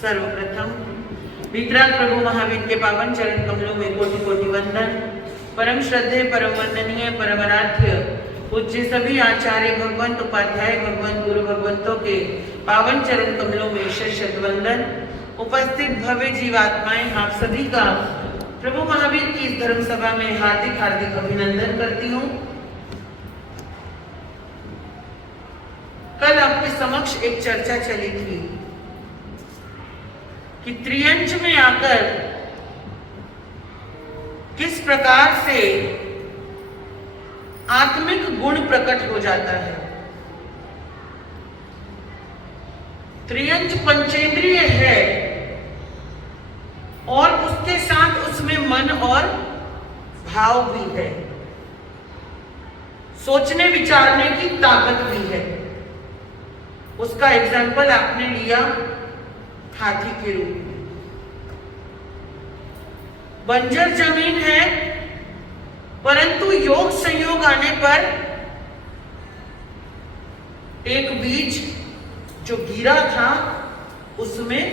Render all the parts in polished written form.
सर्वप्रथम वितराग प्रभु महावीर के पावन चरण कमलों में कोटि कोटि वंदन। परम श्रद्धेय, परम वंदनीय, परम आराध्य पूज्य सभी आचार्य भगवंत, उपाध्याय भगवंत, गुरु भगवंतों के पावन चरण कमलों में शत वंदन। उपस्थित भव्य जीवात्माएं, आप सभी का प्रभु महावीर की इस धर्म सभा में हार्दिक हार्दिक अभिनंदन करती हूँ। कल आपके समक्ष एक चर्चा चली थी कि त्रियंच में आकर किस प्रकार से आत्मिक गुण प्रकट हो जाता है। त्रियंच पंचेंद्रिय है और उसके साथ उसमें मन और भाव भी है, सोचने विचारने की ताकत भी है। उसका एग्जाम्पल आपने लिया हाथी के रूप में। बंजर जमीन है, परंतु योग संयोग आने पर एक बीज जो गिरा था उसमें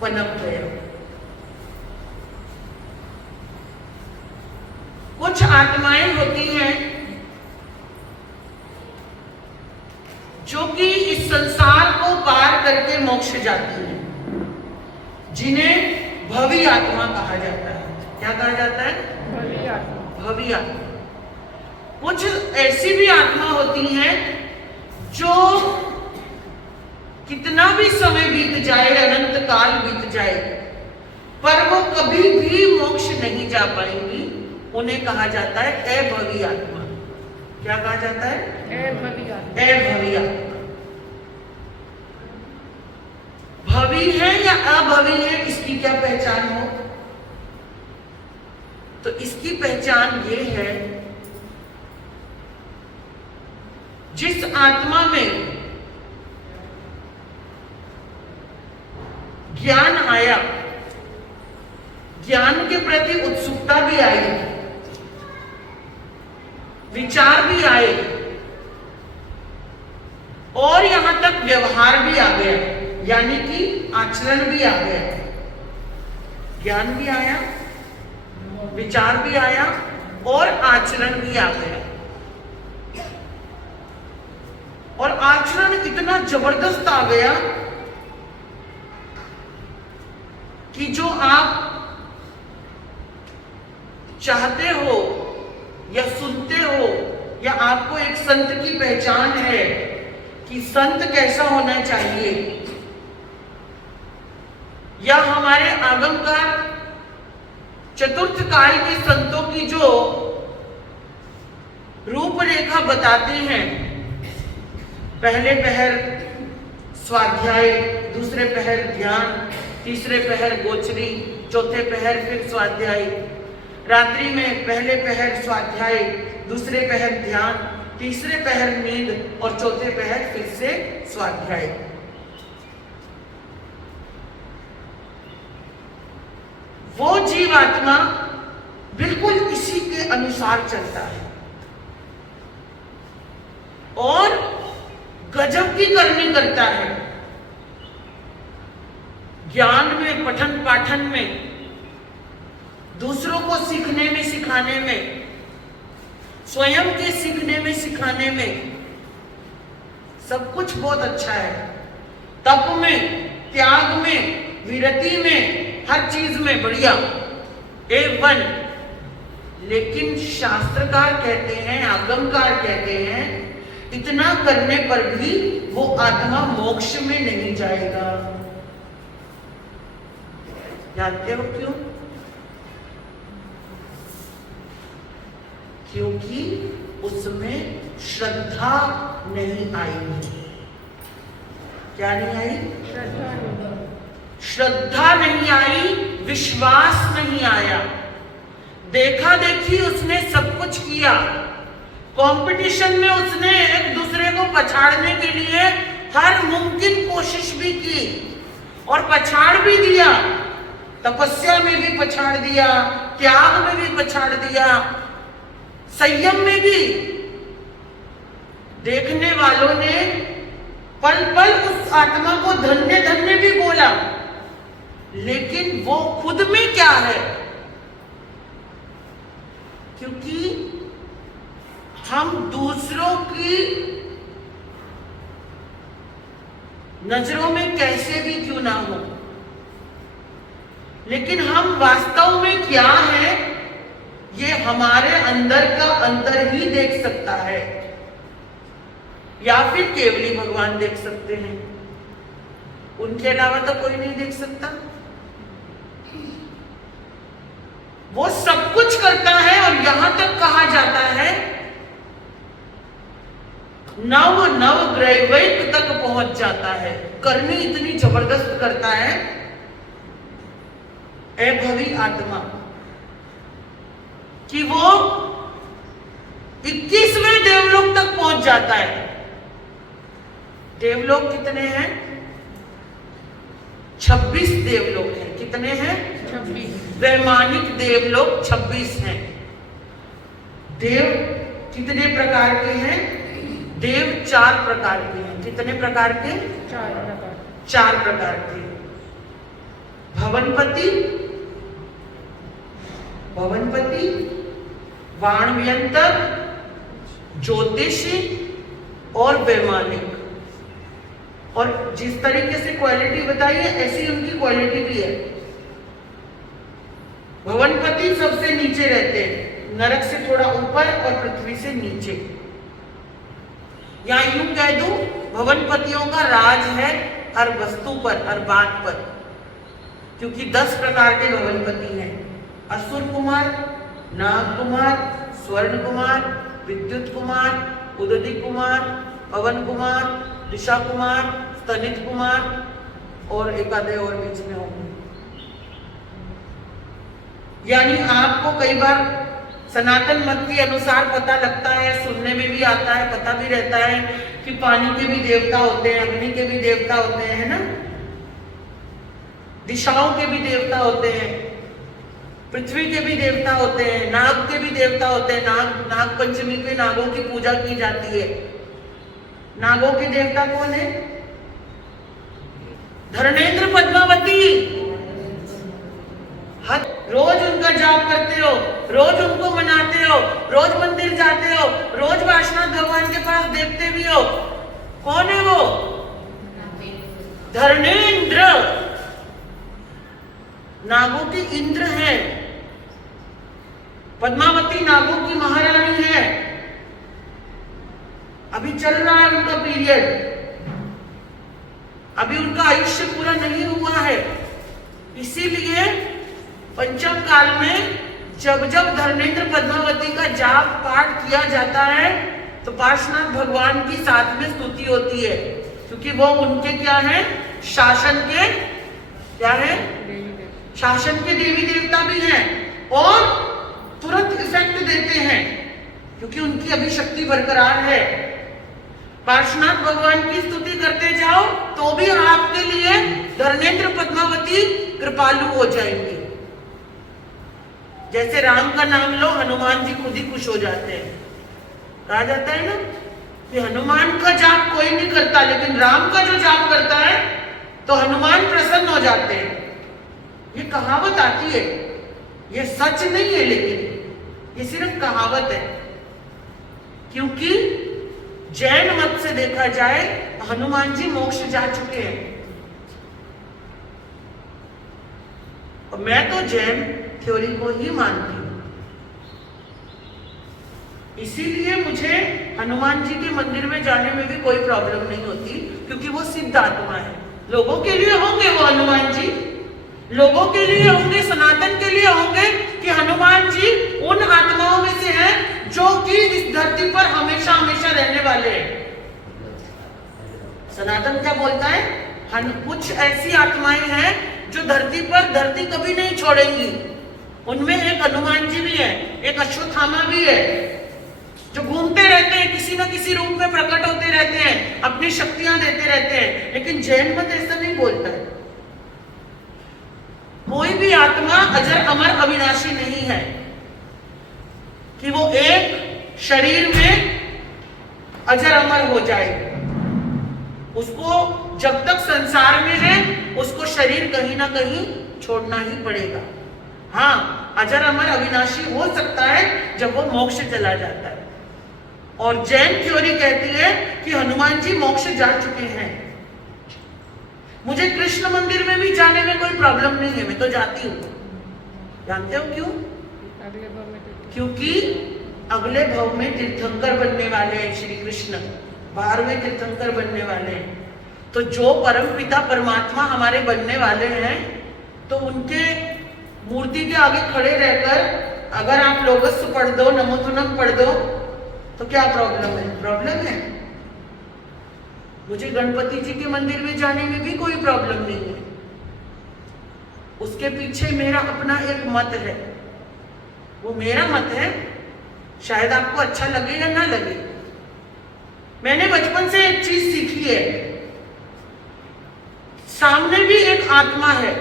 पनप गया। कुछ आत्माएं होती हैं जो कि इस संसार को पार करके मोक्ष जाती हैं, जिन्हें भवी आत्मा कहा जाता है। क्या कहा जाता है? भवी आत्मा। भवी आत्मा। कुछ ऐसी भी आत्मा होती हैं जो कितना भी समय बीत जाए, अनंत काल बीत जाए, पर वो कभी भी मोक्ष नहीं जा पाएंगी। उन्हें कहा जाता है अभवी आत्मा। क्या कहा जाता है? अभवी आत्मा। अभवी आत्मा। भवी है या अभवी है, इसकी क्या पहचान हो? तो इसकी पहचान ये है, जिस आत्मा में ज्ञान आया, ज्ञान के प्रति उत्सुकता भी आई, विचार भी आए और यहां तक व्यवहार भी आ गया, यानी कि आचरण भी आ गया। ज्ञान भी आया, विचार भी आया और आचरण भी आ गया। और आचरण इतना जबरदस्त आ गया कि जो आप चाहते हो या सुनते हो, या आपको एक संत की पहचान है कि संत कैसा होना चाहिए, या हमारे आगमकार चतुर्थ काल के संतों की जो रूपरेखा बताते हैं, पहले पहर स्वाध्याय, दूसरे पहर ध्यान, तीसरे पहर गोचरी, चौथे पहर फिर स्वाध्याय, रात्रि में पहले पहर स्वाध्याय, दूसरे पहर ध्यान, तीसरे पहर नींद और चौथे पहर फिर से स्वाध्याय। वो जीवात्मा बिल्कुल इसी के अनुसार चलता है और गजब की करनी करता है। ज्ञान में, पठन पाठन में, दूसरों को सीखने में सिखाने में, स्वयं के सीखने में सिखाने में सब कुछ बहुत अच्छा है। तप में, त्याग में, विरति में, हर चीज में बढ़िया A1। लेकिन शास्त्रकार कहते हैं, आगमकार कहते हैं, इतना करने पर भी वो आत्मा मोक्ष में नहीं जाएगा। जानते हो क्यों? क्योंकि उसमें श्रद्धा नहीं आई। क्या नहीं आई? श्रद्धा नहीं आई, विश्वास नहीं आया। देखा देखी उसने सब कुछ किया, कंपटीशन में उसने एक दूसरे को पछाड़ने के लिए हर मुमकिन कोशिश भी की और पछाड़ भी दिया। तपस्या में भी पछाड़ दिया, त्याग में भी पछाड़ दिया, संयम में भी। देखने वालों ने पल पल उस आत्मा को धन्य धन्य भी बोला, लेकिन वो खुद में क्या है, क्योंकि हम दूसरों की नजरों में कैसे भी क्यों ना हो, लेकिन हम वास्तव में क्या है ये हमारे अंदर का अंतर ही देख सकता है, या फिर केवली भगवान देख सकते हैं, उनके अलावा तो कोई नहीं देख सकता। वो सब कुछ करता है और यहां तक कहा जाता है नव नव ग्रैविक तक पहुंच जाता है। करनी इतनी जबरदस्त करता है अभवी आत्मा कि वो 21वें देवलोक तक पहुंच जाता है। देवलोक कितने हैं? 26 देवलोक हैं। कितने हैं? 26। वैमानिक देवलोक 26 हैं। देव कितने प्रकार के हैं? देव 4 प्रकार के हैं। कितने प्रकार के? 4 प्रकार के। भवनपति, भवनपति, वाणव्यंतर, ज्योतिषी और वैमानिक। और जिस तरीके से क्वालिटी बताई है ऐसी उनकी क्वालिटी भी है। भवनपति सबसे नीचे रहते हैं, नरक से थोड़ा ऊपर और पृथ्वी से नीचे। या यूं कह दूं भवनपतियों का राज है हर वस्तु पर, हर बात पर, क्योंकि 10 प्रकार के भवनपति हैं। असुर कुमार, नाग कुमार, स्वर्ण कुमार, विद्युत कुमार, उदधि कुमार, पवन कुमार, दिशा कुमार, स्तनित कुमार और एक आधे और बीच में होंगे। यानी आपको कई बार सनातन मत के अनुसार पता लगता है, सुनने में भी आता है, पता भी रहता है कि पानी के भी देवता होते हैं, अग्नि के भी देवता होते हैं, है ना, दिशाओं के भी देवता होते हैं, पृथ्वी के भी देवता होते हैं, नाग के भी देवता होते हैं। नाग पंचमी पे नागों की पूजा की जाती है। नागों के देवता कौन है? धर्मेंद्र पद्मावती। रोज उनका जाप करते हो, रोज उनको मनाते हो, रोज मंदिर जाते हो, रोज वासनाथ भगवान के पास देखते भी हो। कौन है वो? धर्मेंद्र। नागों की इंद्र है। पद्मावती नागों की महारानी है। अभी चल रहा है उनका पीरियड, अभी उनका आयुष्य पूरा नहीं हुआ है। इसीलिए पंचम काल में जब जब धर्मेंद्र पद्मावती का जाप पाठ किया जाता है तो पार्श्वनाथ भगवान की साथ में स्तुति होती है, क्योंकि वो उनके क्या है? शासन के क्या है? शासन के देवी देवता भी हैं और तुरंत इफेक्ट देते हैं, क्योंकि उनकी अभी शक्ति बरकरार है। पार्श्वनाथ भगवान की स्तुति करते जाओ तो भी आपके लिए धर्मेंद्र पद्मावती कृपालु हो जाएंगे। जैसे राम का नाम लो, हनुमान जी खुद ही खुश हो जाते हैं। कहा जाता है ना कि हनुमान का जाप कोई नहीं करता, लेकिन राम का जो जाप करता है तो हनुमान प्रसन्न हो जाते हैं। ये कहावत आती है, ये सच नहीं है, लेकिन ये सिर्फ कहावत है। क्योंकि जैन मत से देखा जाए हनुमान जी मोक्ष जा चुके हैं। और मैं तो जैन थ्योरी को ही मानती हूं, इसीलिए मुझे हनुमान जी के मंदिर में जाने में भी कोई प्रॉब्लम नहीं होती, क्योंकि वो सिद्ध आत्मा है। लोगों के लिए होंगे वो हनुमान जी, लोगों के लिए होंगे, सनातन के लिए होंगे कि हनुमान जी उन आत्माओं में से हैं जो कि इस धरती पर हमेशा हमेशा रहने वाले हैं। सनातन क्या बोलता है? कुछ ऐसी आत्माएं हैं जो धरती पर धरती कभी नहीं छोड़ेंगी। उनमें एक हनुमान जी भी है, एक अश्वत्थामा भी है, जो घूमते रहते हैं, किसी न किसी रूप में प्रकट होते रहते हैं, अपनी शक्तियां देते रहते हैं। लेकिन जैन मत ऐसा नहीं बोलता है। कोई भी आत्मा अजर अमर अविनाशी नहीं है कि वो एक शरीर में अजर अमर हो जाए। उसको जब तक संसार में है उसको शरीर कहीं ना कहीं छोड़ना ही पड़ेगा। हाँ, अजर अमर अविनाशी हो सकता है जब वो मोक्ष चला जाता है। और जैन थ्योरी कहती है कि हनुमान जी मोक्ष जा चुके हैं। मुझे कृष्ण मंदिर में भी जाने में कोई प्रॉब्लम नहीं है, मैं तो जाती हूँ। जानते हो क्यों? क्योंकि अगले भव में तीर्थंकर बनने वाले हैं श्री कृष्ण, 12वें तीर्थंकर बनने वाले हैं। तो जो परम पिता परमात्मा हमारे बनने वाले हैं, तो उनके मूर्ति के आगे खड़े रहकर अगर आप लोगस पढ़ दो, नमोतुनम पढ़ दो, तो क्या प्रॉब्लम है? प्रॉब्लम है। मुझे गणपति जी के मंदिर में जाने में भी कोई प्रॉब्लम नहीं है। उसके पीछे मेरा अपना एक मत है, वो मेरा मत है, शायद आपको अच्छा लगे या ना लगे। मैंने बचपन से एक चीज सीखी है, सामने भी एक आत्मा है,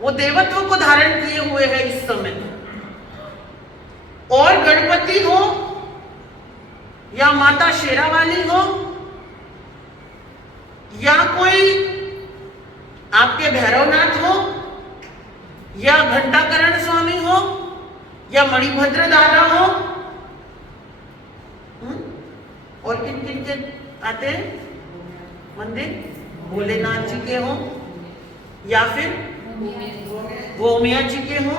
वो देवत्व को धारण किए हुए है इस समय। और गणपति हो या माता शेरावाली हो या कोई आपके भैरवनाथ हो या घंटाकरण स्वामी हो या मणिभद्र दादा हो, और किन किन के आते हैं मंदिर? भोलेनाथ जी के हो या फिर गोमिया जी के हो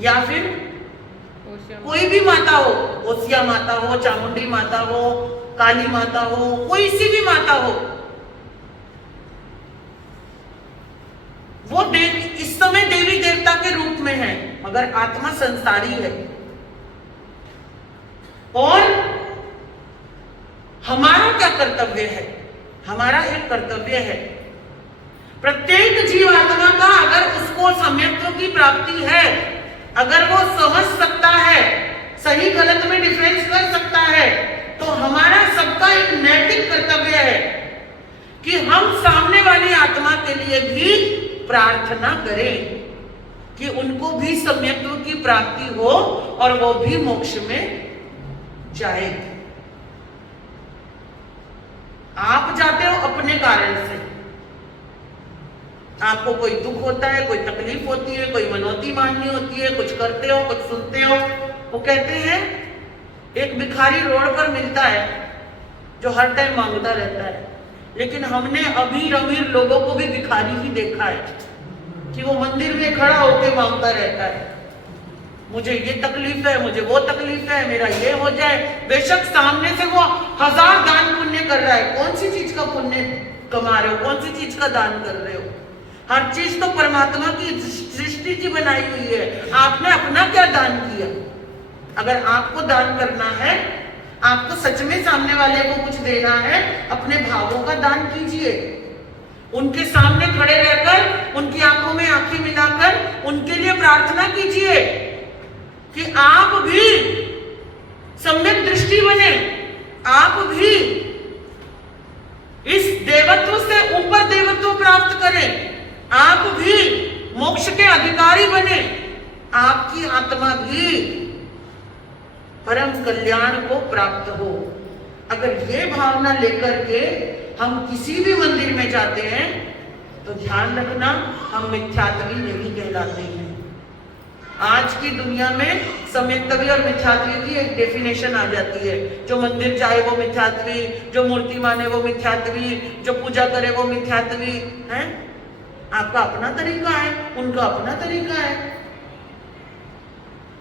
या फिर कोई भी माता हो, ओसिया माता हो, चामुंडी माता हो, काली माता हो, कोई सी भी माता हो, वो इस समय देवी देवता के रूप में है, मगर आत्मा संसारी है। और हमारा क्या कर्तव्य है? हमारा एक कर्तव्य है, प्रत्येक जीवात्मा का अगर उसको सम्यक्त्व की प्राप्ति है, अगर वो समझ सकता है, सही गलत में डिफरेंस कर सकता है, तो हमारा सबका एक नैतिक कर्तव्य है कि हम सामने वाली आत्मा के लिए भी प्रार्थना करें कि उनको भी सम्यक्त्व की प्राप्ति हो और वो भी मोक्ष में जाए। आप जाते हो अपने कारण से, आपको कोई दुख होता है, कोई तकलीफ होती है, कोई मनौती माननी होती है, कुछ करते हो, कुछ सुनते हो। वो कहते हैं एक भिखारी रोड पर मिलता है जो हर टाइम मांगता रहता है, लेकिन हमने अमीर अमीर लोगों को भी भिखारी ही देखा है कि वो मंदिर में खड़ा होकर मांगता रहता है, मुझे ये तकलीफ है, मुझे वो तकलीफ है, मेरा ये हो जाए। बेशक सामने से वो 1000 दान पुण्य कर रहा है, कौन सी चीज का पुण्य कमा रहे हो, कौन सी चीज का दान कर रहे हो? हर चीज तो परमात्मा की सृष्टि की बनाई हुई है, आपने अपना क्या दान किया? अगर आपको दान करना है, आपको सच में सामने वाले को कुछ देना है, अपने भावों का दान कीजिए। उनके सामने खड़े रहकर, उनकी आंखों में आंखें मिलाकर उनके लिए प्रार्थना कीजिए कि आप भी सम्यक दृष्टि बने, आप भी इस देवत्व से ऊपर देवत्व प्राप्त करें, आप भी मोक्ष के अधिकारी बने, आपकी आत्मा भी परम कल्याण को प्राप्त हो। अगर ये भावना लेकर के हम किसी भी मंदिर में जाते हैं तो ध्यान रखना, हम मिथ्यात्वी नहीं कहलाते हैं। आज की दुनिया में सम्यक्तवी और मिथ्यात्वी की एक डेफिनेशन आ जाती है। जो मंदिर जाए वो मिथ्यात्वी, जो मूर्ति माने वो मिथ्यात्वी, जो पूजा करे वो मिथ्यात्वी है। आपका अपना तरीका है, उनका अपना तरीका है।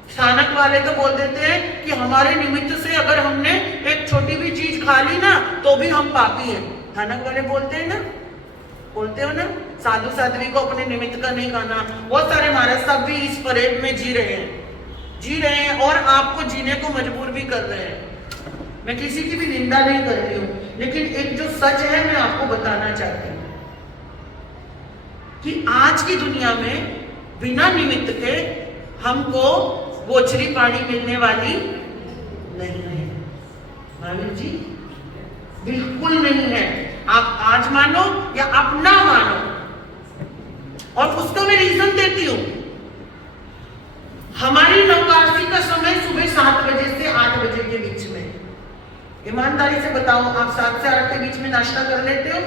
स्थानक वाले तो बोल देते हैं कि हमारे निमित्त से अगर हमने एक छोटी भी चीज खा ली ना तो भी हम पापी हैं। स्थानक वाले बोलते हैं ना, बोलते हो ना, साधु साध्वी को अपने निमित्त का नहीं खाना। बहुत सारे महाराज साहब भी इस परेड में जी रहे हैं और आपको जीने को मजबूर भी कर रहे हैं। मैं किसी की भी निंदा नहीं कर रही हूँ, लेकिन एक जो सच है मैं आपको बताना चाहती हूँ कि आज की दुनिया में बिना निमित्त के हमको गोचरी पानी मिलने वाली नहीं है महावीर जी, बिल्कुल नहीं है। आप आज मानो या आप ना मानो, और उसका मैं रीजन देती हूं। हमारी नवकाशी का समय सुबह 7 बजे से 8 बजे के बीच में। ईमानदारी से बताओ, आप 7 से 8 के बीच में नाश्ता कर लेते हो?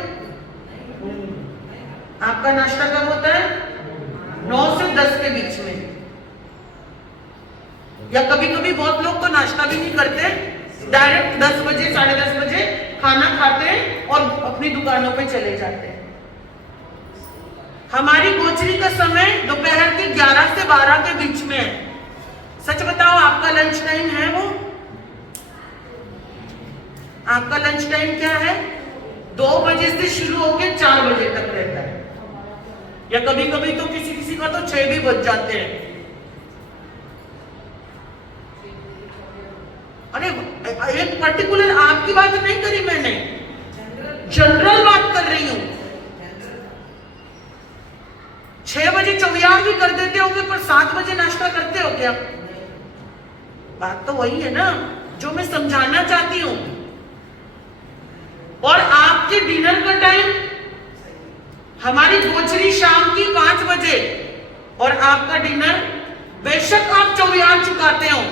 आपका नाश्ता कब होता है? 9 से 10 के बीच में। या कभी कभी बहुत लोग तो नाश्ता भी नहीं करते, डायरेक्ट 10 बजे 10:30 बजे खाना खाते हैं और अपनी दुकानों पे चले जाते हैं। हमारी गोचरी का समय दोपहर के 11 से 12 के बीच में है। सच बताओ, आपका लंच टाइम है वो? आपका लंच टाइम क्या है? 2 बजे से शुरू होकर 4 बजे तक रहता है, या कभी कभी तो किसी किसी का तो 6 भी बज जाते हैं। अरे एक पर्टिकुलर आपकी बात नहीं करी मैंने, जनरल बात कर रही हूं। 6 बजे चौयार भी कर देते होगे, पर 7 बजे नाश्ता करते हो क्या? बात तो वही है ना जो मैं समझाना चाहती हूं। और आपके डिनर का टाइम, हमारी गोचरी शाम की 5 बजे, और आपका डिनर, बेशक आप चौबिहार चुकाते हो,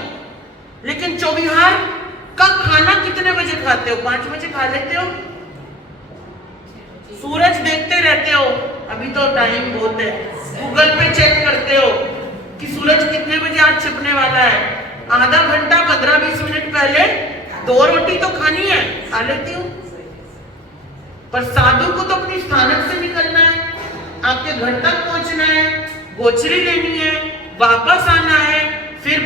लेकिन चौबिहार का खाना कितने बजे खाते हो? 5 बजे खा लेते हो? सूरज देखते रहते हो? अभी तो टाइम बहुत है, गूगल पे चेक करते हो कि सूरज कितने बजे आज छिपने वाला है। आधा घंटा 15-20 मिनट पहले 2 रोटी तो खानी है, खा लेती हूँ। पर साधु को तो अपनी स्थानक से निकलना है, आपके घर तक पहुंचना है, गोचरी लेनी है, वापस आना है, फिर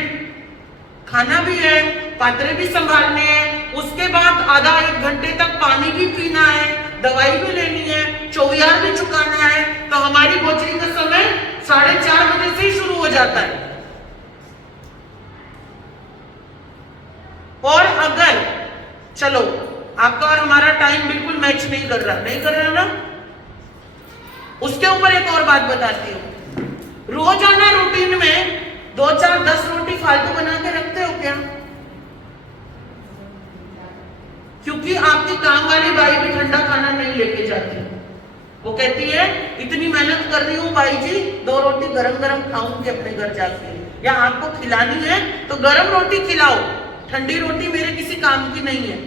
खाना भी है, पात्रे भी संभालने हैं, उसके बाद आधा 1 घंटे तक पानी भी पीना है, दवाई भी लेनी है, चौबिहार भी चुकाना है। तो हमारी गोचरी का समय 4:30 बजे से ही शुरू हो जाता है। और अगर चलो आपका और हमारा टाइम बिल्कुल मैच नहीं कर रहा ना, उसके ऊपर एक और बात बताती हूं। रोजाना रूटीन में 2, 4, 10 रोटी फालतू बना के रखते हो क्या? क्योंकि आपकी काम वाली बाई भी ठंडा खाना नहीं लेके जाती। वो कहती है इतनी मेहनत कर रही हूँ बाई जी, 2 रोटी गरम गरम खाऊंगी अपने घर जाके, या आपको खिलानी है तो गरम रोटी खिलाओ, ठंडी रोटी मेरे किसी काम की नहीं है।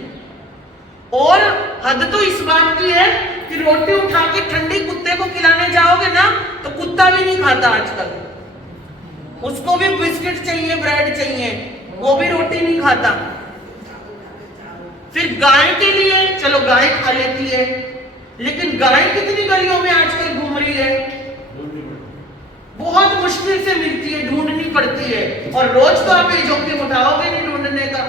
और हद तो इस बात की है कि रोटी उठा के ठंडी कुत्ते को खिलाने जाओगे ना तो कुत्ता भी नहीं खाता आजकल, उसको भी बिस्किट चाहिए, ब्रेड चाहिए, वो भी रोटी नहीं खाता। फिर गाय के लिए चलो गाय खा लेती है, लेकिन गाय कितनी गलियों में आजकल घूम रही है, बहुत मुश्किल से मिलती है, ढूंढनी पड़ती है। और रोज तो आप ये जोखिम उठाओगे नहीं ढूंढने का।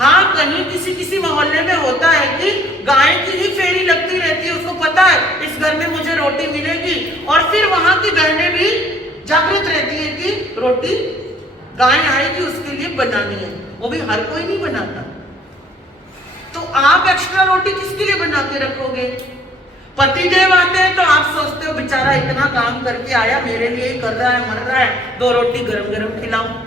हाँ, कहीं किसी किसी मोहल्ले में होता है कि गाय की ही फेरी लगती रहती है, उसको पता है इस घर में मुझे रोटी मिलेगी, और फिर वहां की बहनें भी जागृत रहती है कि रोटी गाय आएगी उसके लिए बनानी है। वो भी हर कोई नहीं बनाता, तो आप एक्स्ट्रा रोटी किसके लिए बना के रखोगे? पतिदेव आते हैं तो आप सोचते हो बेचारा इतना काम करके आया, मेरे लिए ही कर रहा है, मर रहा है, 2 रोटी गरम गरम खिलाऊं।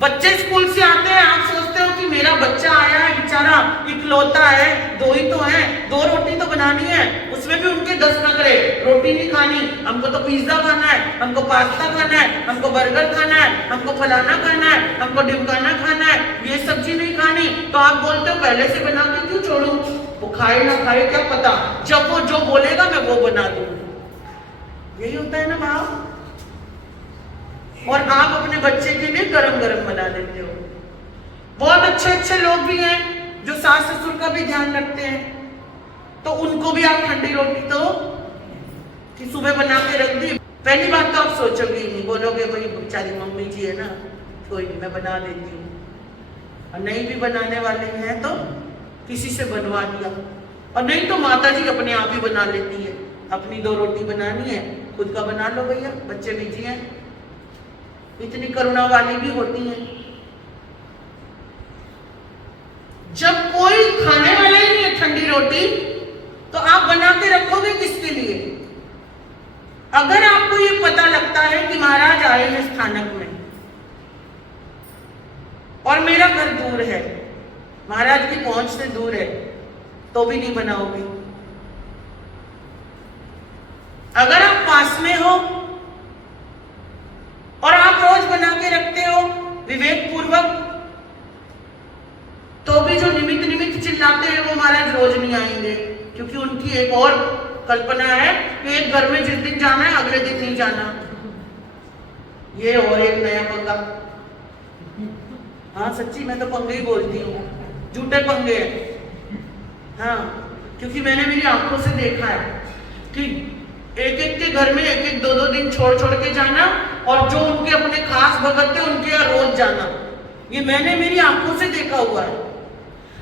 बच्चे स्कूल से आते हैं, आप सोचते हो कि मेरा बच्चा आया है बेचारा, इकलौता है, 2 ही तो है, 2 रोटी तो बनानी है, उसमें भी उनके 10 नखरे, रोटी नहीं खानी, हमको तो पिज्जा खाना है, हमको पास्ता खाना है, हमको बर्गर खाना है, हमको फलाना खाना है, हमको ढिमकाना खाना है, ये सब्जी नहीं खानी। तो आप बोलते हो पहले से बना के क्यों छोड़ू, वो खाए ना खाए क्या पता, जब वो जो बोलेगा मैं वो बना दूंगी। यही होता है ना भाव। और आप अपने बच्चे के लिए गरम गरम बना देते हो। बहुत अच्छे अच्छे लोग भी हैं जो सास ससुर का भी ध्यान रखते हैं, तो उनको भी आप ठंडी रोटी तो कि सुबह बना के रख दी, पहली बात तो आप सोचोगे ही नहीं, बोलोगे भाई बेचारी मम्मी जी है ना, कोई नहीं मैं बना देती हूँ। और नहीं भी बनाने वाले हैं तो किसी से बनवा दिया, और नहीं तो माता जी अपने आप ही बना लेती है। अपनी 2 रोटी बनानी है, खुद का बना लो भैया, बच्चे बिजी हैं, इतनी करुणा वाली भी होती हैं। जब कोई खाने वाला ही नहीं है ठंडी रोटी, तो आप बना के रखोगे किसके लिए? अगर आपको ये पता लगता है कि महाराज आए हैं स्थानक में और मेरा घर दूर है, महाराज की पहुंच से दूर है, तो भी नहीं बनाओगे। अगर आप पास में हो और आप रोज बना के रखते हो विवेक पूर्वक, तो भी जो निमित्त निमित्त चिल्लाते हैं वो महाराज रोज नहीं आएंगे, क्योंकि उनकी एक और कल्पना है कि एक घर में जिस दिन जाना है अगले दिन नहीं जाना। ये और एक नया पंगा। हाँ सच्ची, मैं तो पंगे ही बोलती हूँ, झूठे पंगे हैं। हाँ, क्योंकि मैंने मेरी आंखों से देखा है कि एक एक के घर में एक एक दो दो दिन छोड़ छोड़ के जाना, और जो उनके अपने खास भगत थे उनके यहाँ रोज जाना। ये मैंने मेरी आंखों से देखा हुआ है।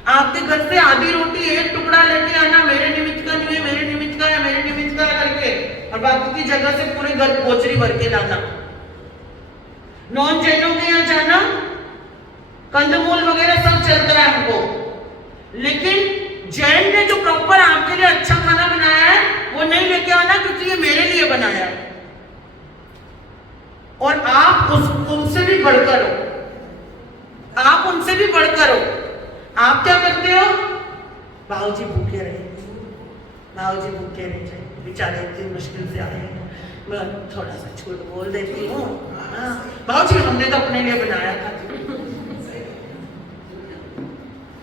आपके घर से आधी रोटी एक टुकड़ा लेके आना, मेरे निमित्त का नहीं है, मेरे निमित्त का है, मेरे निमित्त का है करके, और बाकी की जगह से पूरे घर गोचरी भर के लाना। नॉन जैनों के यहाँ जाना, कंदमूल वगैरह सब चलता है हमको, लेकिन जैन ने जो प्रॉपर आपके लिए अच्छा खाना बनाया है वो नहीं लेके आना, क्योंकि ये मेरे लिए बनाया है। और आप उनसे भी बढ़कर हो, आप उनसे भी बढ़कर हो। आप क्या करते हो? बाबूजी भूखे रहे, बाबूजी भूखे रह जाए, बेचारे इतनी मुश्किल से आए, मैं थोड़ा सा झूठ बोल देती हूँ। बाबूजी हमने तो अपने लिए बनाया था,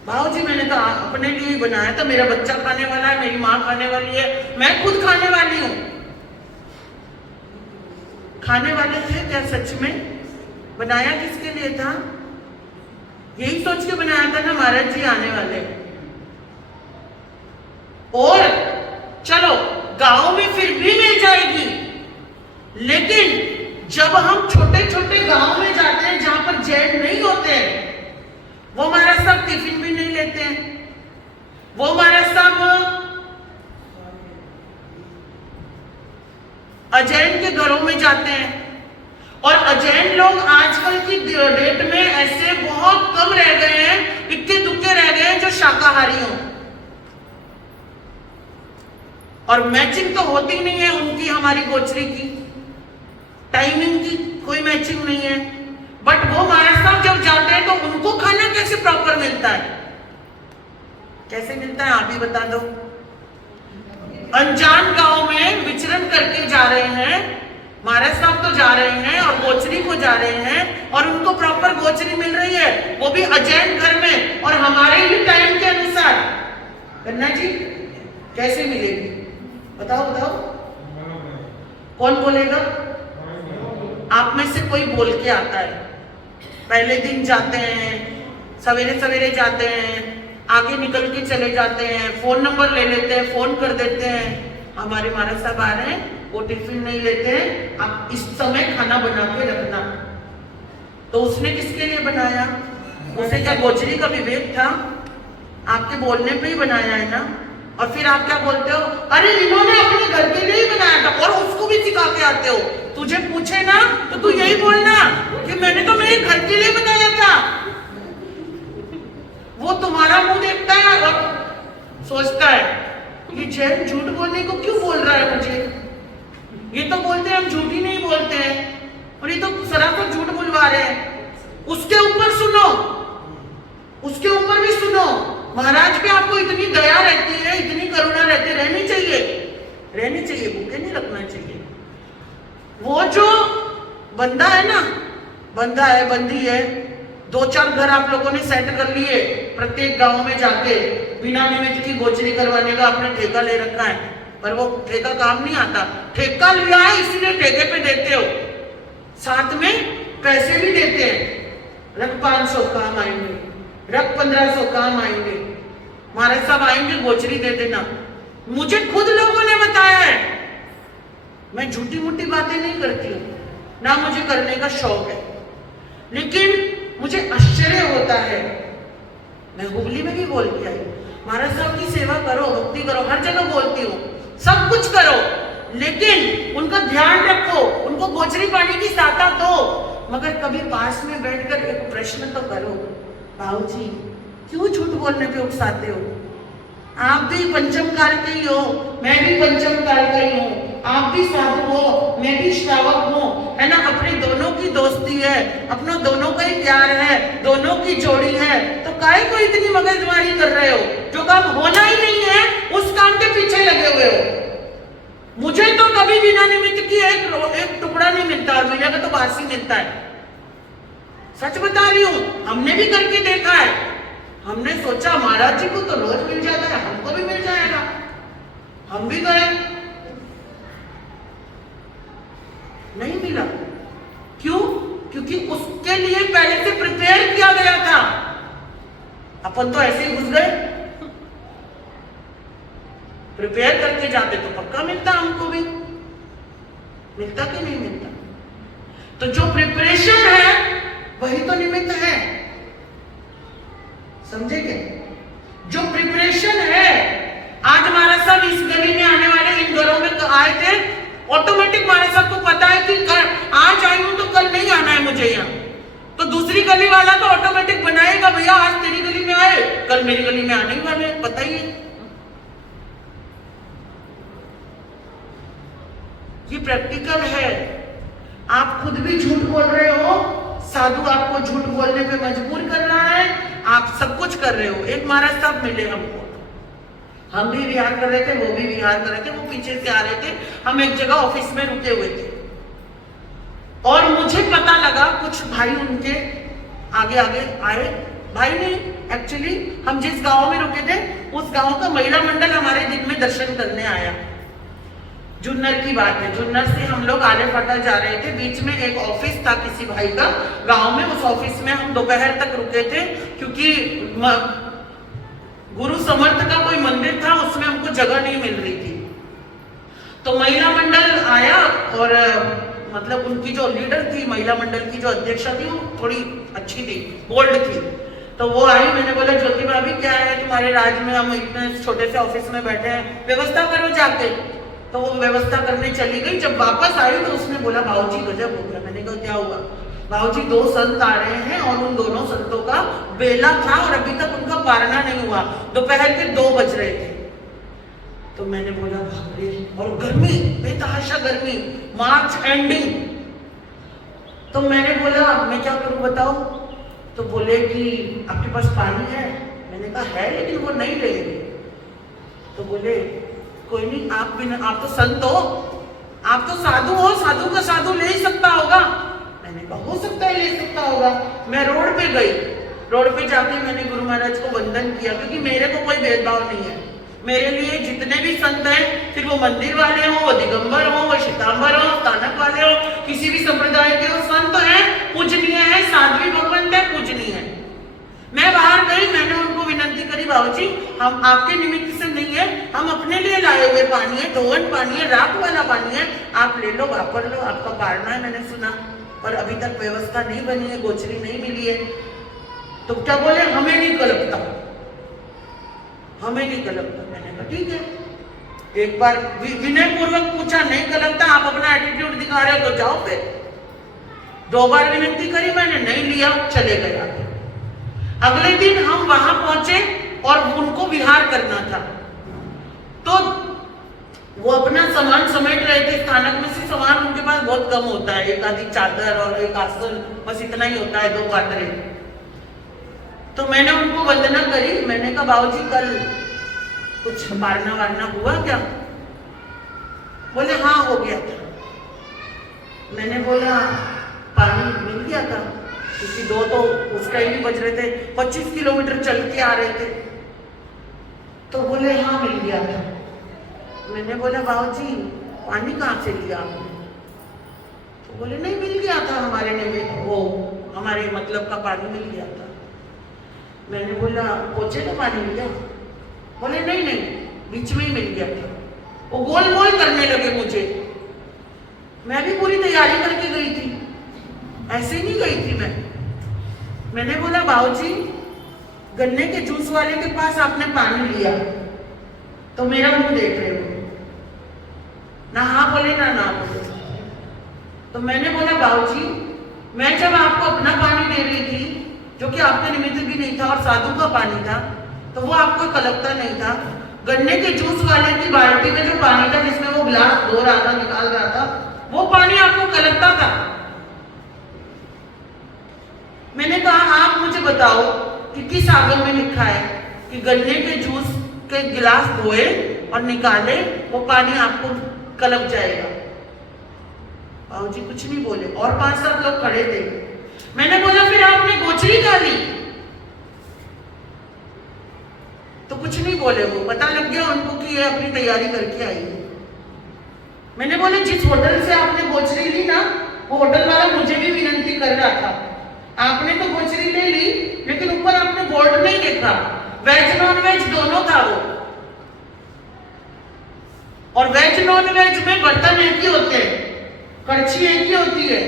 बाबूजी मैंने तो अपने लिए ही बनाया था, मेरा बच्चा खाने वाला है, मेरी माँ खाने वाली है, मैं खुद खाने वाली हूँ। खाने वाले थे क्या सच में? बनाया किसके लिए था? यही सोच के बनाया था ना, महाराज जी आने वाले। और चलो गांव में फिर भी मिल जाएगी, लेकिन जब हम छोटे छोटे गांव में जाते हैं जहां पर जैन नहीं होते हैं, वो हमारा सब टिफिन भी नहीं लेते हैं, वो हमारा सब अजैन के घरों में जाते हैं। और अजैन लोग आजकल की डेट में ऐसे बहुत कम रह गए हैं, इक्के दुक्के रह गए हैं जो शाकाहारी हों। और मैचिंग तो होती नहीं है उनकी हमारी गोचरी की, टाइमिंग की कोई मैचिंग नहीं है। बट वो महाराज साहब जब जाते हैं तो उनको खाना कैसे प्रॉपर मिलता है? कैसे मिलता है आप ही बता दो। अनजान गांव में विचरण करके जा रहे हैं, महाराज साहब तो जा रहे हैं और गोचरी को जा रहे हैं, और उनको प्रॉपर गोचरी मिल रही है, वो भी अजैन घर में, और हमारे ही टाइम के अनुसार। कन्ना जी कैसे मिलेगी? बताओ बताओ, कौन बोलेगा? आप में से कोई बोल के आता है। पहले दिन जाते हैं, सवेरे सवेरे जाते हैं, आगे निकल के चले जाते हैं, फोन नंबर ले लेते हैं, फोन कर देते हैं, हमारे महाराज साहब आ रहे हैं, वो टिफिन नहीं लेते हैं, आप इस समय खाना बना के रखना। तो उसने किसके लिए बनाया? उसे क्या गोचरी का विवेक था? आपके बोलने पे ही बनाया है ना। और फिर आप क्या बोलते हो? अरे इन्होंने अपने घर के लिए ही बनाया था, और उसको भी सिखा के आते हो। तुझे पूछे ना तो तू यही बोलना कि मैंने तो मेरे घर के लिए बनाया था। वो तुम्हारा मुंह देखता है और सोचता है ये जैन झूठ बोलने को क्यों बोल रहा है मुझे। ये तो बोलते हैं हम झूठ ही नहीं बोलते हैं, और ये तो सरासर झूठ बुलवा रहे हैं। उसके ऊपर सुनो, उसके ऊपर भी सुनो। महाराज पे आपको इतनी दया रहती है, इतनी करुणा रहती है, रहनी चाहिए, रहनी चाहिए, भूखे नहीं रखना चाहिए। वो जो बंदा है ना, बंदा है, बंदी है, 2-4 घर आप लोगों ने सेट कर लिए, प्रत्येक गांव में जाके बिना निमित्त की गोचरी करवाने का आपने ठेका ले रखा है, पर वो ठेका काम नहीं आता। ठेका लिया है इसीलिए ठेके पे देते हो, साथ में पैसे भी देते हैं। रख 500 काम आएंगे, रख 1500 काम आएंगे, महाराज साहब आएंगे गोचरी दे देना। मुझे खुद लोगों ने बताया है, मैं झूठी मूठी बातें नहीं करती हूँ, ना मुझे करने का शौक है, लेकिन मुझे आश्चर्य होता है। मैं हुबली में भी बोल के आई, महाराज साहब की सेवा करो, भक्ति करो, हर जगह बोलती हूँ, सब कुछ करो, लेकिन उनका ध्यान रखो, उनको गोचरी पानी की साता दो। मगर कभी पास में बैठकर एक प्रश्न तो करो, बाबूजी क्यों झूठ बोलने पे उकसाते हो? आप भी पंचम काल के ही हो, मैं भी पंचम काल का ही हूँ, आप भी साधु हो, मैं भी श्रावक हूँ, है ना। अपने दोनों की दोस्ती है, अपना दोनों का ही प्यार है, दोनों की जोड़ी है, तो काहे को इतनी मगजमारी कर रहे हो? जो काम होना ही नहीं है उस काम के पीछे लगे हुए हो। मुझे तो कभी बिना निमित्त की एक टुकड़ा नहीं मिलता, और मिलेगा तो बासी मिलता है। सच बता रही हूँ, हमने भी करके देखा है। हमने सोचा महाराज जी को तो रोज मिल जाता है, हमको भी मिल जाएगा, हम भी गए। अपन तो ऐसे ही घुस गए। प्रिपेयर करके जाते तो पक्का मिलता, हमको भी मिलता कि नहीं मिलता। तो जो प्रिपरेशन है वही तो निमित्त है, समझे क्या? जो प्रिपरेशन है, आज हमारा सब इस गली में आने वाले इन घरों में आए थे, ऑटोमेटिक हमारे सबको पता है कि आज आई हूं तो कल नहीं आना है मुझे यहाँ। तो दूसरी गली वाला तो ऑटोमेटिक बनाएगा, भैया आज तेरी गली में आए, कल मेरी गली में आने ही वाले, पता ही है। ये प्रैक्टिकल है। आप खुद भी झूठ बोल रहे हो, साधु आपको झूठ बोलने पे मजबूर कर रहा है, आप सब कुछ कर रहे हो। एक महाराज साहब मिले हमको, हम भी विहार कर रहे थे, वो भी विहार कर रहे थे, वो पीछे से आ रहे थे, हम एक जगह ऑफिस में रुके हुए थे और मुझे पता लगा कुछ भाई उनके आगे आगे आए। भाई नहीं, एक्चुअली हम जिस गांव में रुके थे उस गांव का महिला मंडल हमारे दिन में दर्शन करने आया। जुन्नर की बात है, जुन्नर से हम लोग आले फाटा जा रहे थे, बीच में एक ऑफिस था किसी भाई का गांव में, उस ऑफिस में हम दोपहर तक रुके थे क्योंकि गुरु समर्थ का कोई मंदिर था, उसमें हमको जगह नहीं मिल रही थी। तो महिला मंडल आया और मतलब उनकी जो लीडर थी, महिला मंडल की जो अध्यक्षा थी, वो थोड़ी अच्छी थी, बोल्ड थी। तो वो आई, मैंने बोला ज्योति भाभी क्या है तुम्हारे राज्य में, हम इतने छोटे से ऑफिस में बैठे हैं, व्यवस्था करो जाके। तो वो व्यवस्था करने चली गई। जब वापस आई तो उसने बोला भाऊजी गजब हो गया। मैंने कहा क्या हुआ? भाऊजी 2 संत आ रहे हैं और उन दोनों संतों का बेला था और अभी तक उनका पारना नहीं हुआ, दोपहर के 2 बज रहे थे। तो मैंने बोला बाप रे, और गर्मी, बेतहाशा गर्मी, मार्च एंडिंग। तो मैंने बोला मैं क्या करूं बताओ? तो बोले कि आपके पास पानी है? मैंने कहा है लेकिन वो नहीं लेंगे। तो बोले कोई नहीं, आप तो संत हो, आप तो साधु हो, साधु का साधु ले ही सकता होगा। मैंने कहा हो सकता है ले सकता होगा। मैं रोड पे गई, रोड पे जाके मैंने गुरु महाराज को वंदन किया क्योंकि मेरे को कोई भेदभाव नहीं है। मेरे लिए जितने भी संत हैं, फिर वो मंदिर वाले हो, वो दिगंबर हो, वो श्वेतांबर हो, स्थानक वाले हो, किसी भी संप्रदाय के हो, संत हैं, पूजनीय है, साध्वी भगवंत है, पूजनीय है। मैं बाहर गई, मैंने उनको विनंती करी बाबूजी हम आपके निमित्त से नहीं है, हम अपने लिए लाए हुए पानी है, धोवन पानी है, राख वाला पानी है, आप ले लो, वापर लो, आपका पारना है मैंने सुना, पर अभी तक व्यवस्था नहीं बनी है, गोचरी नहीं मिली है। तो क्या बोले हमें नहीं कलपता, हमें नहीं कलपता। मैंने कहा ठीक है। एक बार विनय पूर्वक पूछा, नहीं कलपता, आप अपना एटीट्यूड दिखा रहे हो तो जाओ फिर। 2 बार विनती करी मैंने, नहीं लिया, चले गए। अगले दिन हम वहां पहुंचे और उनको विहार करना था, तो वो अपना सामान समेट रहे थे। स्थानक में से सामान उनके पास बहुत कम होता है, एक आधी चादर और एक आसन, बस इतना ही होता है, 2 पात्रे। तो मैंने उनको वंदना करी, मैंने कहा बाबूजी कल कुछ पारना वारना हुआ क्या? बोले हाँ हो गया था। मैंने बोला पानी मिल गया था? क्योंकि 2 तो उस टाइम ही बज रहे थे, 25 किलोमीटर चल के आ रहे थे। तो बोले हाँ मिल गया था। मैंने बोला बाबूजी पानी कहाँ से लिया आपने? तो बोले नहीं मिल गया था, हमारे ने वो हमारे मतलब का पानी मिल गया था। मैंने बोला पोछे का पानी लिया? बोले नहीं नहीं, बीच में ही मिल गया था। वो गोल गोल करने लगे मुझे। मैं भी पूरी तैयारी करके गई थी, ऐसे नहीं गई थी मैं। मैंने बोला बाबूजी गन्ने के जूस वाले के पास आपने पानी लिया तो मेरा मुंह देख रहे हो, ना हाँ बोले ना ना बोले। तो मैंने बोला बाबूजी मैं जब आपको अपना पानी दे रही थी जो कि आपके निमित्त भी नहीं था और साधु का पानी था, तो वो आपको कलकता नहीं था। गन्ने के जूस वाले की बाल्टी में जो पानी था जिसमें वो गिलास धो रहा था, निकाल रहा था, वो पानी आपको कलकता था। मैंने कहा आप मुझे बताओ कि किस आगम में लिखा है कि गन्ने के जूस के गिलास धोए और निकाले वो पानी आपको कलप जाएगा। बाबूजी कुछ नहीं बोले और 5-7 लोग खड़े थे। मैंने बोला फिर आपने गोचरी डाली? तो कुछ नहीं बोले, वो पता लग गया उनको कि ये अपनी तैयारी करके आई है। मैंने बोला जिस होटल से आपने गोचरी ली ना, वो होटल वाला मुझे भी विनंती कर रहा था आपने तो गोचरी ले ली, लेकिन ऊपर आपने बोर्ड नहीं देखा, वेज नॉन वेज दोनों था वो। और वेज नॉन वेज में बर्तन एक ही होते हैं, कड़छी एक ही होती है।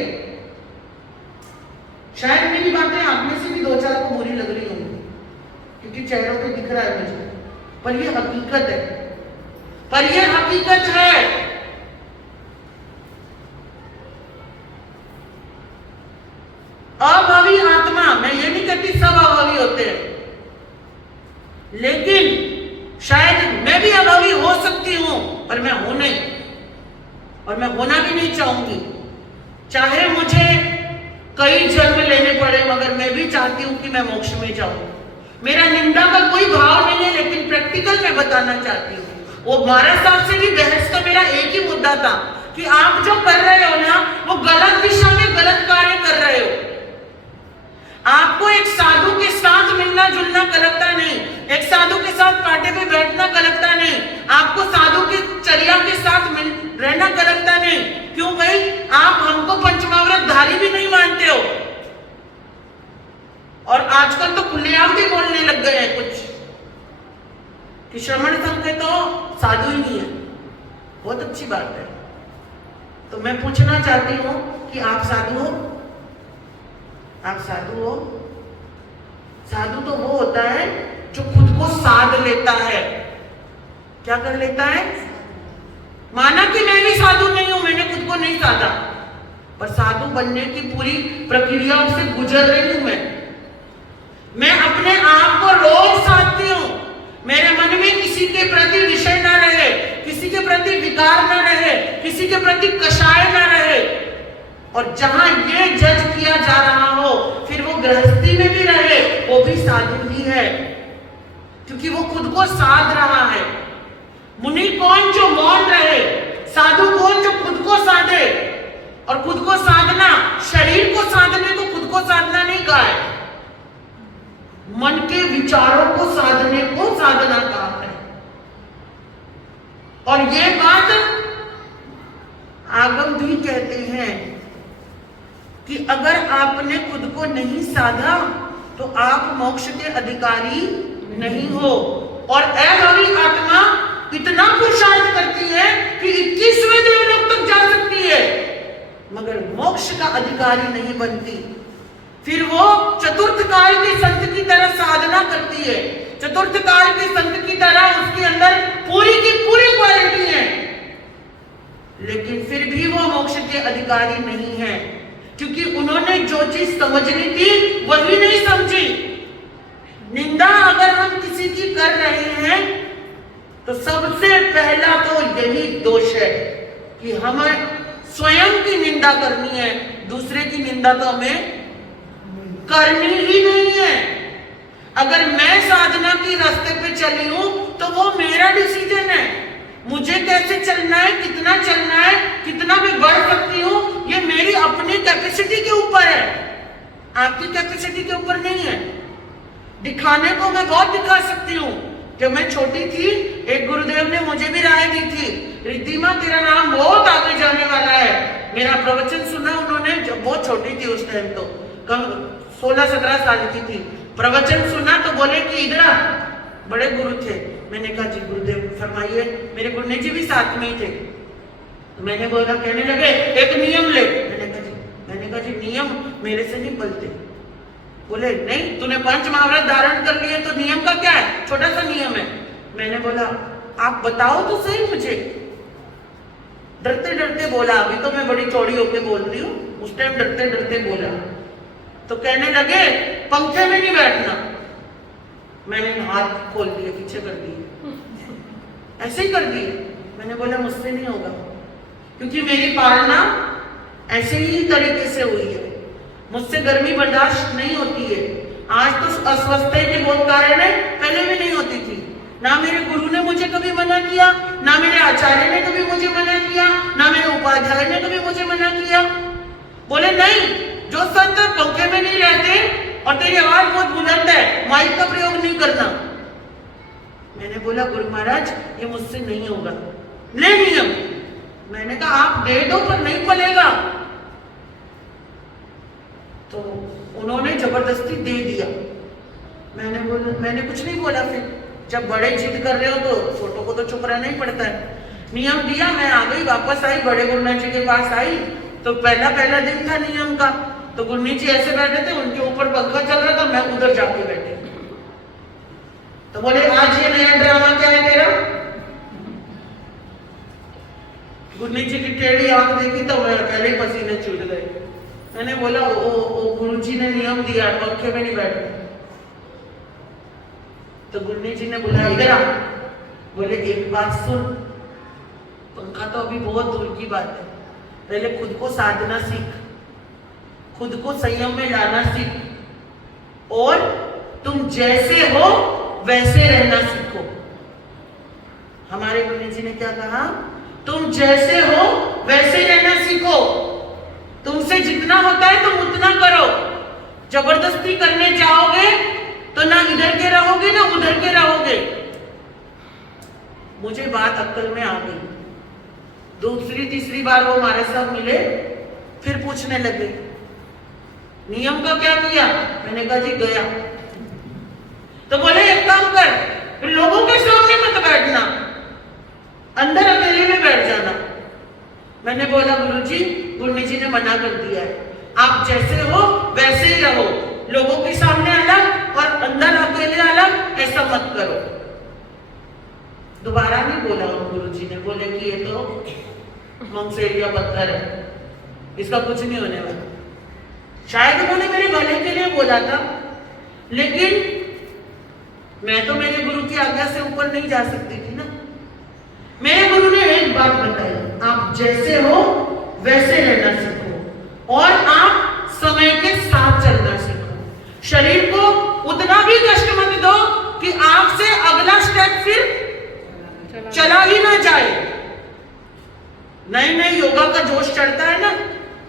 शायद मेरी बातें आप में से भी 2-4 को बुरी लग रही होंगी, क्योंकि चेहरों पे दिख रहा है मुझे, पर ये हकीकत है, पर ये हकीकत है। अभावी आत्मा, मैं ये नहीं कहती सब अभावी होते हैं, लेकिन शायद मैं भी अभावी हो सकती हूं, पर मैं हूं नहीं, और मैं होना भी नहीं चाहूंगी। चाहे मुझे कई जन्म लेने पड़े, मगर मैं भी चाहती हूं कि मैं मोक्ष में जाऊं। मेरा निंदा का कोई भाव नहीं है, लेकिन प्रैक्टिकल मैं बताना चाहती हूँ। वो महाराज साहब से भी बहस का मेरा एक ही मुद्दा था कि आप जो कर रहे हो ना, वो गलत दिशा में गलत कार्य कर रहे हो। आपको एक साधु के साथ मिलना जुलना कलकता नहीं, एक साधु के साथ पाटे पे बैठना कलकता नहीं, आपको साधु की चर्या के साथ रहना कलकता नहीं। क्यों भाई? आप हमको पंचमावृत धारी भी नहीं मानते हो, और आजकल तो खुलेआम भी बोलने लग गए हैं कुछ कि श्रमण संघ के तो साधु ही नहीं है। बहुत अच्छी बात है। तो मैं पूछना चाहती हूं कि आप साधु हो? आप साधु हो? साधु तो वो होता है जो खुद को साध लेता है। क्या कर लेता है? माना कि मैं भी साधु नहीं हूं, मैंने खुद को नहीं साधा, पर साधु बनने की पूरी प्रक्रियाओं से गुजर रही हूं मैं अपने आप को रोज साधती हूं। मेरे मन में किसी के प्रति विषय ना रहे, किसी के प्रति विकार ना रहे, किसी के प्रति कषाय ना रहे। और जहां ये जज किया जा रहा हो, फिर वो गृहस्थी में भी रहे, वो भी साधु ही है, क्योंकि वो खुद को साध रहा है। मुनि कौन जो मौन रहे, साधु कौन जो खुद को साधे। और खुद को साधना, शरीर को साधने को खुद को साधना नहीं कहा है, मन के विचारों को साधने को साधना कहा है। और ये बात आगम भी कहते हैं कि अगर आपने खुद को नहीं साधा तो आप मोक्ष के अधिकारी नहीं हो। और अभावी आत्मा इतना पुरुषार्थ करती है कि 21वें देवलोक तक जा सकती है, मगर मोक्ष का अधिकारी नहीं बनती। फिर वो चतुर्थ काल के संत की तरह साधना करती है, चतुर्थ काल के संत की तरह उसके अंदर पूरी की पूरी क्वालिटी है, लेकिन फिर भी वो मोक्ष के अधिकारी नहीं है, क्योंकि उन्होंने जो चीज समझनी थी वही नहीं समझी। निंदा अगर हम किसी की कर रहे हैं तो सबसे पहला तो यही दोष है कि हमें स्वयं की निंदा करनी है, दूसरे की निंदा तो हमें करनी ही नहीं है। अगर मैं साधना की रास्ते पे चली हूं तो वो मेरा डिसीजन है, मुझे कैसे चलना है, कितना चलना है, कितना मैं बढ़ सकती हूँ, ये मेरी अपनी कैपेसिटी के ऊपर है, आपकी कैपेसिटी के ऊपर नहीं है। दिखाने को मैं बहुत दिखा सकती हूँ। जब मैं छोटी थी, एक गुरुदेव ने मुझे भी राय दी थी, रिद्धिमा तेरा नाम बहुत आगे जाने वाला है। मेरा प्रवचन सुना उन्होंने, जब बहुत छोटी थी उस टाइम, तो कम 16-17 साल की थी। प्रवचन सुना तो बोले कि इधर आ, बड़े गुरु थे। मैंने कहा जी गुरुदेव फरमाइए, मेरे गुरु जी भी साथ में ही थे। तो मैंने बोला, कहने लगे एक नियम ले। मैंने कहा जी नियम मेरे से नहीं पलते। बोले नहीं, तूने पंच महावरत धारण कर लिए तो नियम का क्या है, छोटा सा नियम है। मैंने बोला आप बताओ तो सही मुझे। डरते डरते बोला, अभी तो मैं बड़ी चौड़ी होके बोल रही हूँ, उस टाइम डरते डरते बोला। तो कहने लगे पंखे में नहीं बैठना। मैंने हाथ खोल दिए, पीछे कर दिए, ऐसे ही कर दिए। मैंने बोला मुझसे नहीं होगा, क्योंकि मेरी पालना ऐसे ही तरीके से हुई है, मुझसे गर्मी बर्दाश्त नहीं होती है। आज तो अस्वस्थता के बहुत कारण है, पहले भी नहीं होती थी। ना मेरे गुरु ने मुझे कभी मना किया, ना मेरे आचार्य ने कभी मुझे मना किया, ना मेरे उपाध्याय ने कभी मुझे मना किया। बोले नहीं, जो संत पंखे में नहीं रहते और तेरी आवाज बहुत बुलंद है, माइक का प्रयोग नहीं करना। मैंने बोला गुरु महाराज ये मुझसे नहीं होगा, ले नियम। मैंने कहा आप दे दो पर नहीं पलेगा। तो उन्होंने जबरदस्ती दे दिया। मैंने कुछ नहीं बोला। फिर जब बड़े जिद कर रहे हो तो छोटों को तो चुप रहना ही पड़ता है। नियम दिया, मैं आ गई, वापस आई, बड़े गुरना जी के पास आई तो पहला दिन था नियम का। तो गुरनी जी ऐसे बैठे थे, उनके ऊपर पंखा चल रहा था, मैं उधर जाके बैठी। तो बोले आज ये नया ड्रामा क्या है तेरा? गुरनी जी की टेढ़ी आंख देखी तो मैं पहले ही पसीने छूट गए। मैंने बोला ओ गुरु जी ने नियम दिया, पंखे में नहीं बैठना। तो गुरनी जी ने बोला इधर आ। बोले एक बात सुन, पंखा तो अभी बहुत दूर की बात है, पहले खुद को साधना सीख, खुद को संयम में लाना सीख, और तुम जैसे हो वैसे रहना सीखो। हमारे गुरु जी ने क्या कहा? तुम जैसे हो वैसे रहना सीखो। तुमसे जितना होता है तुम उतना करो। जबरदस्ती करने जाओगे तो ना इधर के रहोगे ना उधर के रहोगे। मुझे बात अक्ल में आ गई। दूसरी तीसरी बार वो हमारे साथ मिले, फिर पूछने लगे नियम का क्या किया? मैंने कहा जी गया। तो बोले एक काम कर, फिर लोगों के सामने मत बैठना, अंदर अकेले में बैठ जाना। मैंने बोला गुरुजी, गुरनी जी ने मना कर दिया है, आप जैसे हो वैसे ही रहो, लोगों के सामने अलग और अंदर अकेले अलग, ऐसा मत करो। दोबारा नहीं बोला उन गुरुजी ने, बोले कि ये तो मंगसेरिया पत्थर है, इसका कुछ नहीं होने वाला। शायद उन्होंने मेरे भले के लिए बोला था, लेकिन मैं तो मेरे गुरु की आज्ञा से ऊपर नहीं जा सकती थी ना। मेरे गुरु ने एक बात बताई, आप जैसे हो वैसे रहना सीखो और आप समय के साथ चलना सीखो। शरीर को उतना भी कष्ट मत दो कि आपसे अगला स्टेप फिर चला ही ना जाए। नए नए योगा का जोश चढ़ता है ना,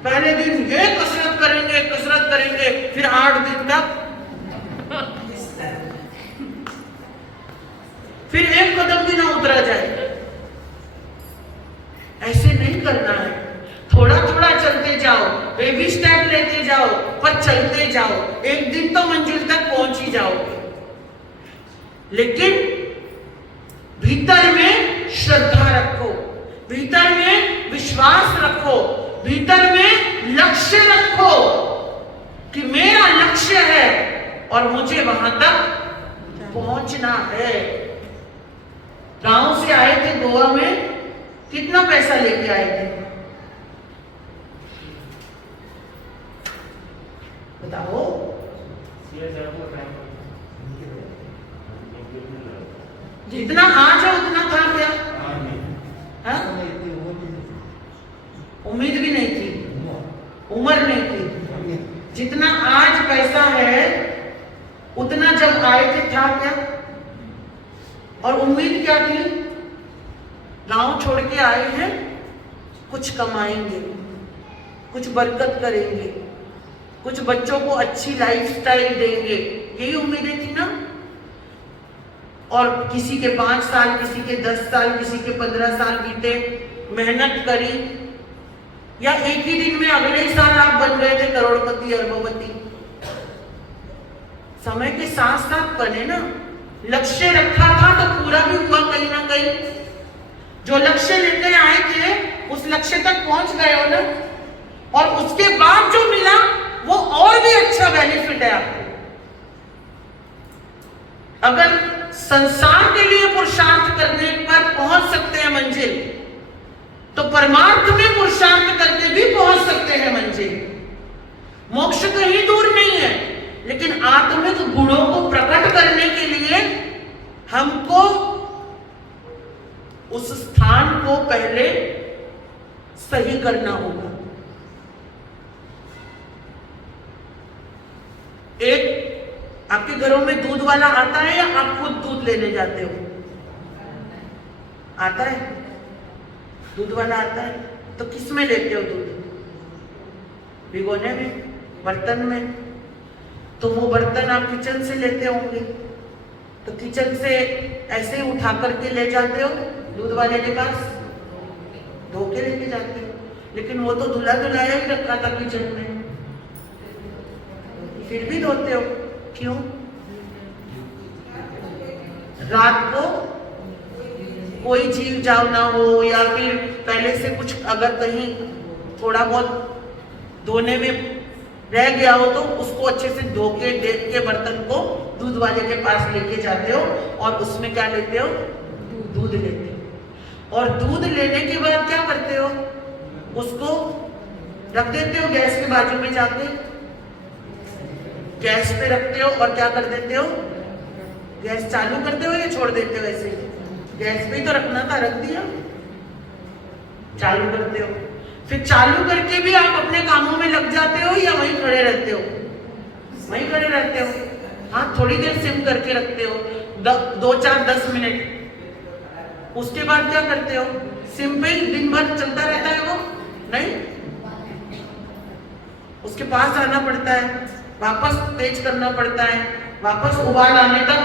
पहले दिन ये कसरत करेंगे, फिर 8 दिन तक फिर एक कदम भी ना उतरा जाए। ऐसे नहीं करना है। थोड़ा थोड़ा चलते जाओ, बेबी स्टेप लेते जाओ, पर चलते जाओ। एक दिन तो मंजिल तक पहुंच ही जाओगे, लेकिन भीतर में श्रद्धा रखो, भीतर में विश्वास रखो, भीतर में लक्ष्य रखो कि मेरा लक्ष्य है और मुझे वहां तक पहुंचना है। गांव से आए थे गोवा में, कितना पैसा लेके आए थे बताओ? जितना आज है उतना था क्या? उम्मीद भी नहीं थी, उम्र नहीं थी। जितना आज पैसा है उतना जब आए थे था क्या? और उम्मीद क्या थी? गांव छोड़ के आए हैं, कुछ कमाएंगे, कुछ बरकत करेंगे, कुछ बच्चों को अच्छी लाइफस्टाइल देंगे, यही उम्मीदें थी ना। और किसी के 5 साल, किसी के 10 साल, किसी के 15 साल बीते, मेहनत करी, या एक ही दिन में अगले ही साल आप बन गए थे करोड़पति अरबपति। समय के साथ साथ बने ना। लक्ष्य रखा था तो पूरा भी हुआ कहीं ना कहीं। जो लक्ष्य लेके आए थे उस लक्ष्य तक पहुंच गए हो ना, और उसके बाद जो मिला वो और भी अच्छा बेनिफिट है आपको। अगर संसार के लिए पुरुषार्थ करने पर पहुंच सकते हैं मंजिल, तो परमार्थ में पुरुषार्थ करके भी पहुंच सकते हैं मंजिल। मोक्ष कहीं दूर नहीं है, लेकिन आत्मिक गुणों को प्रकट करने के लिए हमको उस स्थान को पहले सही करना होगा। एक आपके घरों में दूध वाला आता है या आप खुद दूध लेने जाते हो? आता है, दूध वाला आता है, तो किस में लेते हो दूध? भिगोने में, बर्तन में। तो वो बर्तन आप किचन से लेते होंगे, तो किचन से ऐसे ही उठा करके ले जाते हो दूध वाले के पास, धो के लेके जाते हो। लेकिन वो तो धुला धुलाया ही रखा था किचन में, फिर भी धोते हो, क्यों? रात को कोई जीव जाव ना हो या फिर पहले से कुछ अगर कहीं थोड़ा बहुत धोने में रह गया हो तो उसको अच्छे से धो के देख के बर्तन को दूध वाले के पास लेके जाते हो और उसमें क्या लेते हो? दूध लेते हो। और दूध लेने के बाद क्या करते हो? उसको रख देते हो गैस के बाजू में जाके, गैस पे रखते हो और क्या कर देते हो? गैस चालू करते हो या छोड़ देते हो? ऐसे गैस पे ही तो रखना था, रख दिया, चालू करते हो। फिर चालू करके भी आप अपने कामों में लग जाते हो या वहीं खड़े रहते हो? वहीं खड़े रहते हो। हाँ, थोड़ी देर सिम करके रखते हो, 2-4-10 मिनट। उसके बाद क्या करते हो? सिम पे ही दिन भर चलता रहता है वो? नहीं, उसके पास आना पड़ता है, वापस तेज करना पड़ता है, वापस उबाल आने तक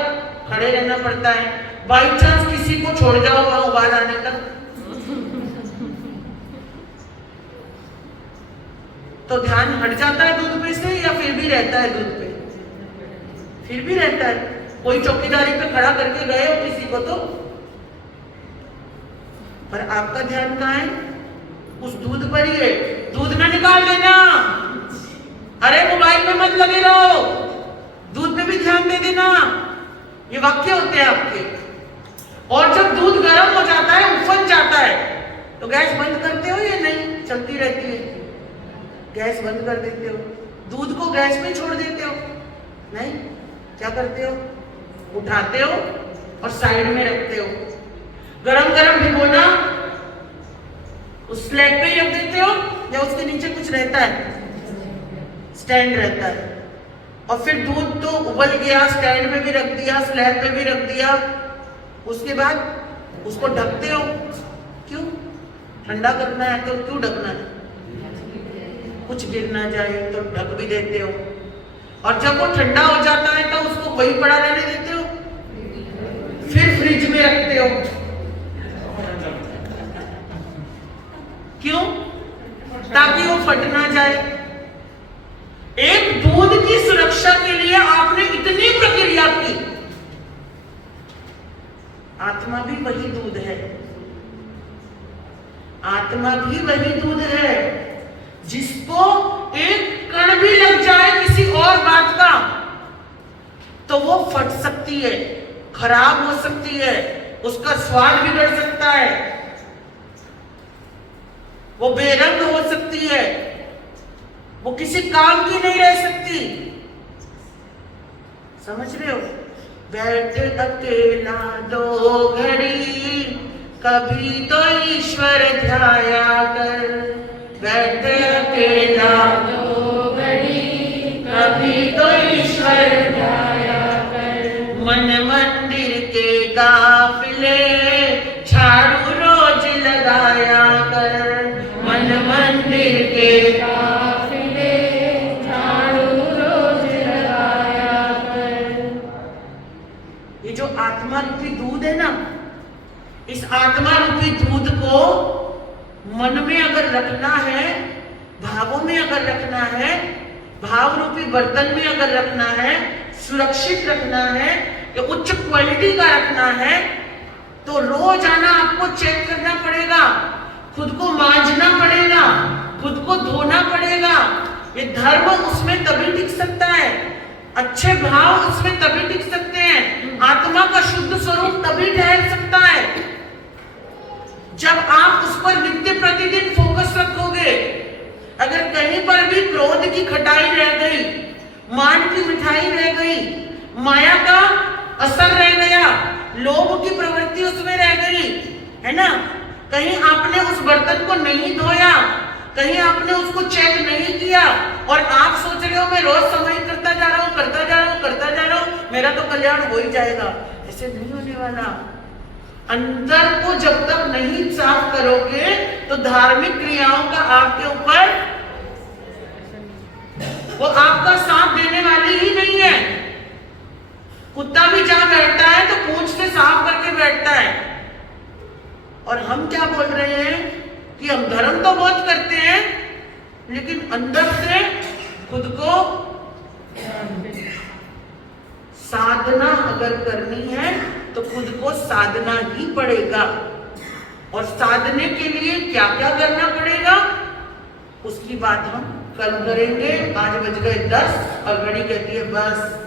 खड़े रहना पड़ता है। बाई चांस किसी को छोड़ जाओ वहां उबाल आने तक तो ध्यान हट जाता है दूध पे से या फिर भी रहता है दूध पे? फिर भी रहता है। कोई चौकीदारी पे खड़ा करके गए हो किसी को तो, पर आपका ध्यान कहाँ है? उस दूध पर ही है। दूध ना निकाल देना, अरे मोबाइल में मत लगे रहो, दूध पे भी ध्यान दे देना। ये वाक्य होते हैं आपके। और जब दूध गर्म हो जाता है, उफन जाता है, तो गैस बंद करते हो या नहीं? चलती रहती है, गैस बंद कर देते हो। दूध को गैस में छोड़ देते हो? नहीं, क्या करते हो? उठाते हो और साइड में रखते हो। गरम गरम भिगोना उस स्लैब पे ही रख देते हो या उसके नीचे कुछ रहता है? स्टैंड रहता है। और फिर दूध तो उबल गया, स्टैंड में भी रख दिया, स्लैब पे भी रख दिया, उसके बाद उसको ढकते हो। क्यों? ठंडा करना है तो क्यों ढकना है? कुछ गिर ना जाए तो ढक भी देते हो। और जब वो ठंडा हो जाता है तो उसको वही पड़ा रहने देते हो, फिर फ्रिज में रखते हो। क्यों? ताकि वो फट ना जाए। एक दूध की सुरक्षा के लिए आपने इतनी प्रक्रिया की। आत्मा भी वही दूध है, आत्मा भी वही दूध है। जिसको एक कण भी लग जाए किसी और बात का तो वो फट सकती है, खराब हो सकती है, उसका स्वाद बिगड़ सकता है, वो बेरंग हो सकती है, वो किसी काम की नहीं रह सकती। समझ रहे हो? बैठ अकेला 2 घड़ी, कभी तो ईश्वर ध्याया कर। बैठ अकेला 2 घड़ी, कभी तो ईश्वर ध्याया कर। मन मंदिर के काफिले झाड़ू रोज लगाया कर। मन मंदिर के काफिले झाड़ू रोज लगाया कर। ये जो आत्मा रूपी दूध है ना, इस आत्मा रूपी दूध को मन में अगर रखना है, भावों में अगर रखना है, भाव रूपी बर्तन में अगर रखना है, सुरक्षित रखना है, या उच्च क्वालिटी का रखना है, तो रोजाना आपको चेक करना पड़ेगा, खुद को मांझना पड़ेगा, खुद को धोना पड़ेगा। ये धर्म उसमें तभी टिक सकता है, अच्छे भाव उसमें तभी टिक सकते हैं, आत्मा का शुद्ध स्वरूप तभी ठहर सकता है जब आप उस पर नित्य प्रतिदिन फोकस रखोगे। अगर कहीं पर भी क्रोध की खटाई रह गई, मान की मिठाई रह गई, माया का असर रह गया, लोभ की प्रवृत्ति उसमें रह गई, है ना, कहीं आपने उस बर्तन को नहीं धोया, कहीं आपने उसको चेक नहीं किया और आप सोच रहे हो मैं रोज समय करता जा रहा हूं, करता जा रहा हूं, करता जा रहा हूं, मेरा तो कल्याण हो ही जाएगा, ऐसे नहीं होने वाला। अंदर को जब तक नहीं साफ करोगे तो धार्मिक क्रियाओं का आपके ऊपर वो आपका साथ देने वाली ही नहीं है। कुत्ता भी जहां बैठता है तो पूंछ से साफ करके बैठता है। और हम क्या बोल रहे हैं कि हम धर्म तो बहुत करते हैं लेकिन अंदर से खुद को साधना अगर करनी है तो खुद को साधना ही पड़ेगा। और साधने के लिए क्या क्या करना पड़ेगा उसकी बात हम कल करेंगे। आज बज गए 10 और घड़ी कहती है बस।